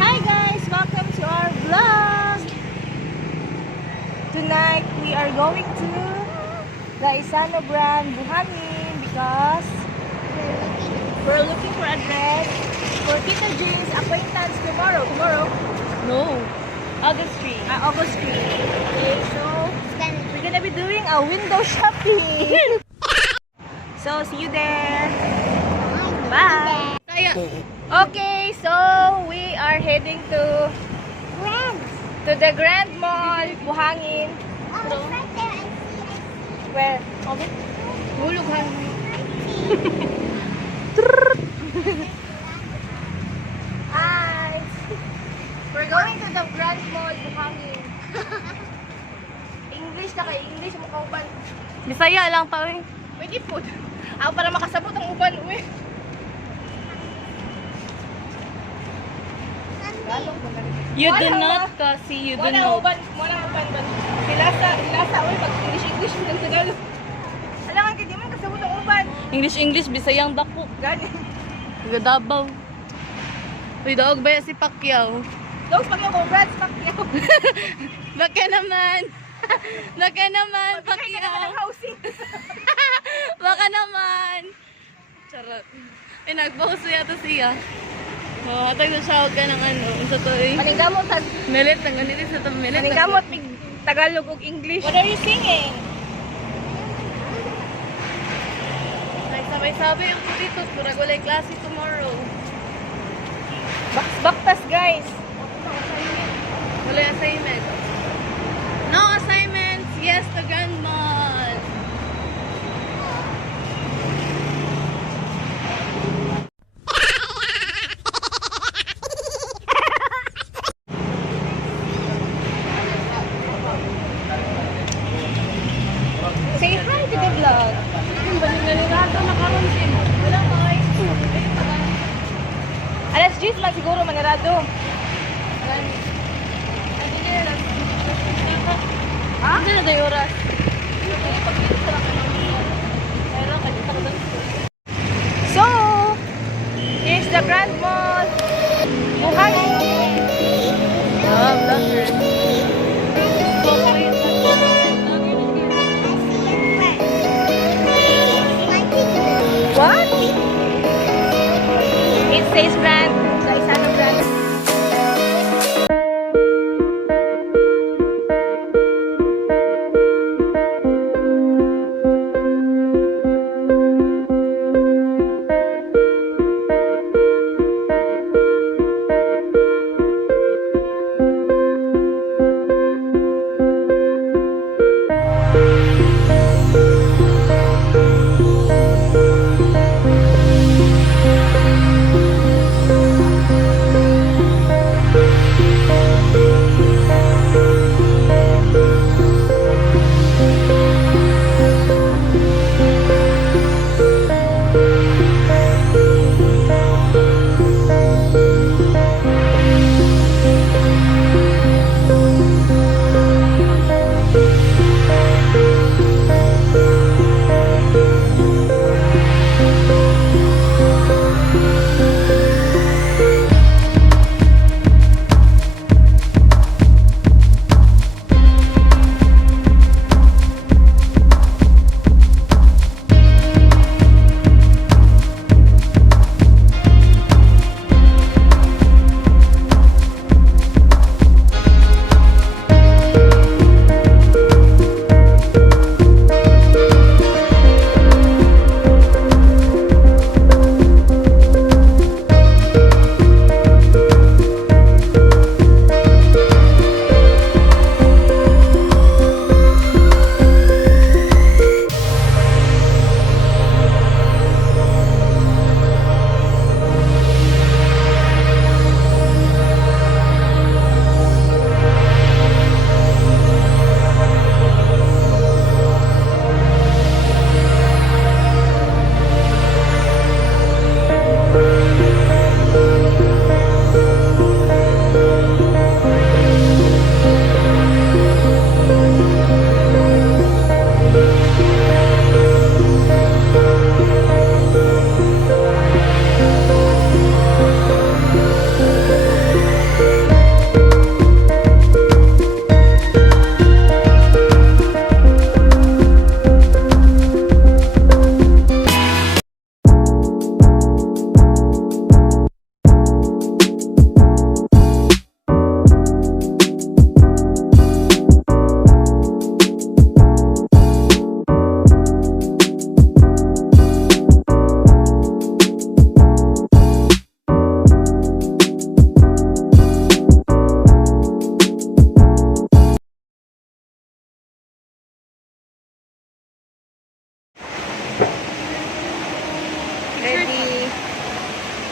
Hi guys! Welcome to our vlog! Tonight, we are going to the Isano brand Buhangin because we're looking for a dress for Tita Jane's acquaintance tomorrow. No. August 3. August 3. Okay, so we're gonna be doing a window shopping. So, see you there. Bye. Okay, so we are heading to the Grand Mall, Buhangin. Where? Hulughan. Hi. We're going to the Grand Mall, Buhangin. English na kay English mo kauban. Bisaya lang pa eh. Pwede po. Ako para makasabot ang uban, uwi. You do not kasi you do Wala not. uban, Silasa, uwi, pag English mo ng Tagalog. Alam ka, di man kasabot ang uban. English, Bisayang dako. Gani. Gadabaw. Uy, daog ba si Pacquiao? Dogs, pag yung congrats, Pacquiao. Baka naman. Baka naman, Pagkakay ka naman Pacquiao. ng housing. Baka naman. Charot. Eh, nagpost yata siya. Oh, atag na siya ka ng ano. Sa to eh. Maninggamot, Milit, ang ganito sa to. Milit. maninggamot, Tagalog ug English. What are you singing? Ay, sabay-sabay yung dito. Pura gulay klase tomorrow. Baktas, guys. Wala yung assignment. No assignments. Yes, the Grand Mall. Say hi to the vlog. Balinganirato na karon siya. Wala guys. Alas 10 man siguro manirado. Ha? Hindi na tayo oras. So, here's the Grand Mall. Buhangin. Ah, vlogger. What? It says brand. Sa Isano brand.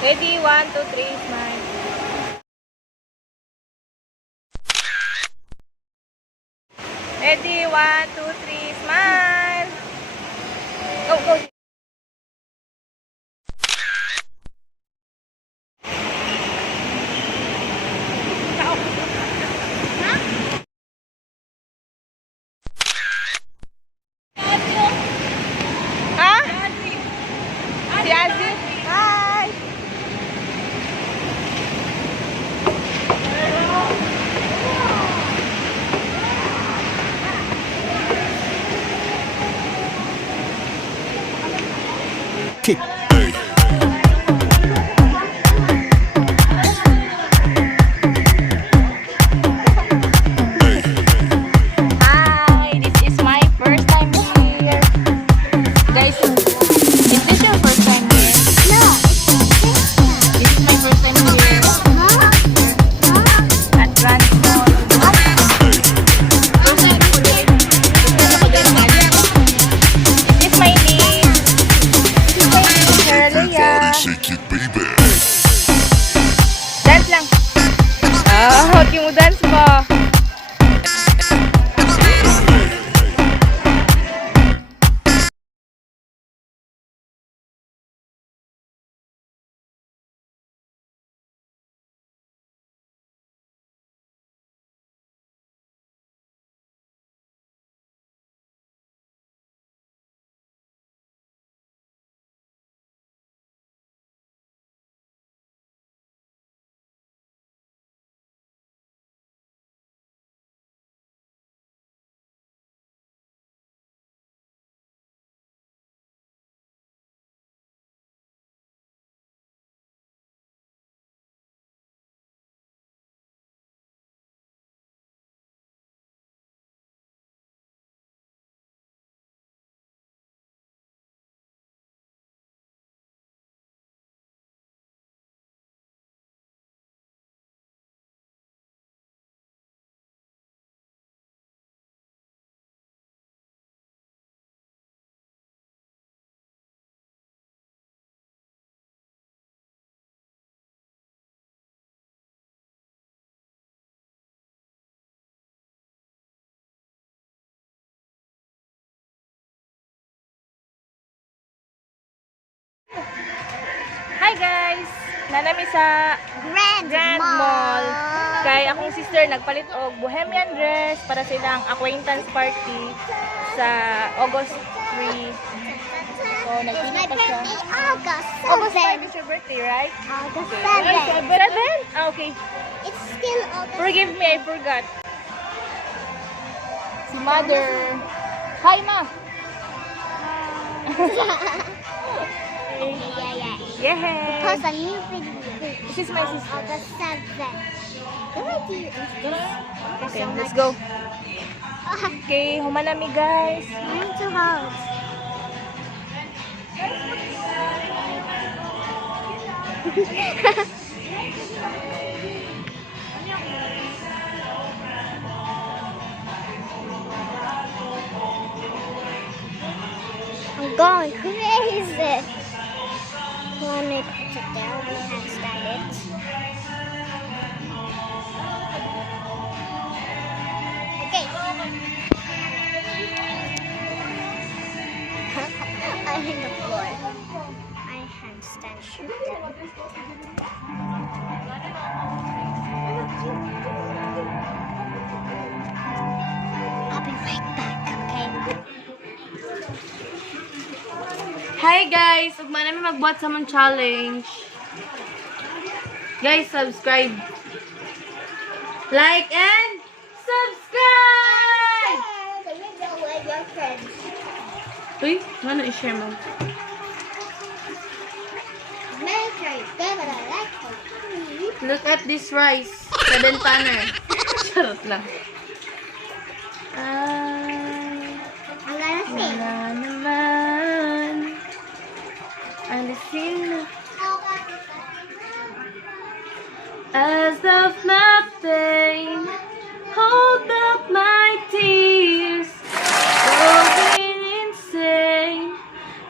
Ready? 1, 2, 3, smile. Ready? 1, 2, 3, smile. Go, go. Ha? Si Azzy? Hi! Hi! This is my first time here. Guys, is this your first time here? No. This is my first time here at Grand Mall. First time ko ulit. This is my name. This is my name, Charlia. Shake it, baby. Dance lang. Ah, okay mo dance pa. Hi guys! Nanami sa Grand Mall. Mall. Kay akong sister nagpalit og bohemian dress para sa ilang acquaintance party sa August 3. So, It's nagpili my pa siya. birthday, August August 5 7. is your birthday, right? August Okay. 7. 7? Ah, okay. It's still August. Forgive me, I forgot. Si Mother. Hi, Ma! Yeah. Yeah! Post a new video. This is my on sister. August 7. Can I do this? Okay, let's go. Okay, humanami guys. Learn to hold. I'm going crazy. Let me put it down and handstand it. Okay. I'm in the floor. I handstand shoot them. I'll be right back, okay? Hi guys! Ug man namin magbuhat sa mga challenge. Guys, subscribe. Like and subscribe! The window with your friends. Uy, ano i-share mo? Make sure you give it a like for me. Look at this rice. 7 panner. Charot lang. I'm gonna sing. Wala naman. Alisin as of my pain, hold back my tears, going insane.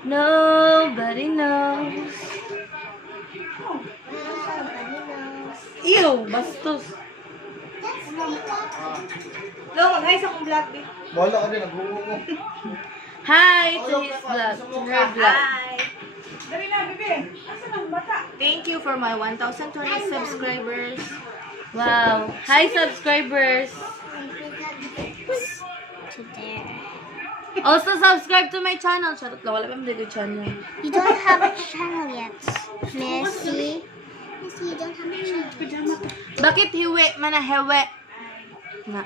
Nobody knows Bastos. Lo, mag-hi sa akong vlog, babe. Wala ka din, nagbuo mo. Hi to his vlog. To her vlog. Hi! Dali na, bebe. Asa ng bata? Thank you for my 1,020 subscribers. Wow. Hi, subscribers. To there. Also, subscribe to my channel. Charot lang. Wala pa mga channel. You don't have a channel yet. Missy. Missy, you don't have a channel. Bakit hiwi? Manahewe. Nga.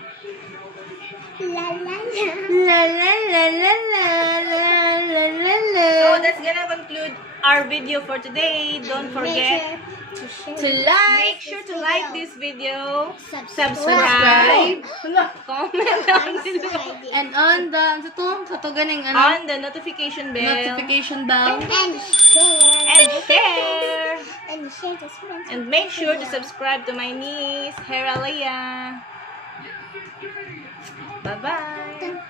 La la la. La la la la la la la la la. So, that's gonna conclude our video for today. Don't forget To like. make sure to like this video, Subscribe. subscribe, comment down below, And on the, sa to ganing ano? on the notification bell, Notification bell. And share. and share. And share this one. And make sure to subscribe to my niece, Heralea. Bye-bye.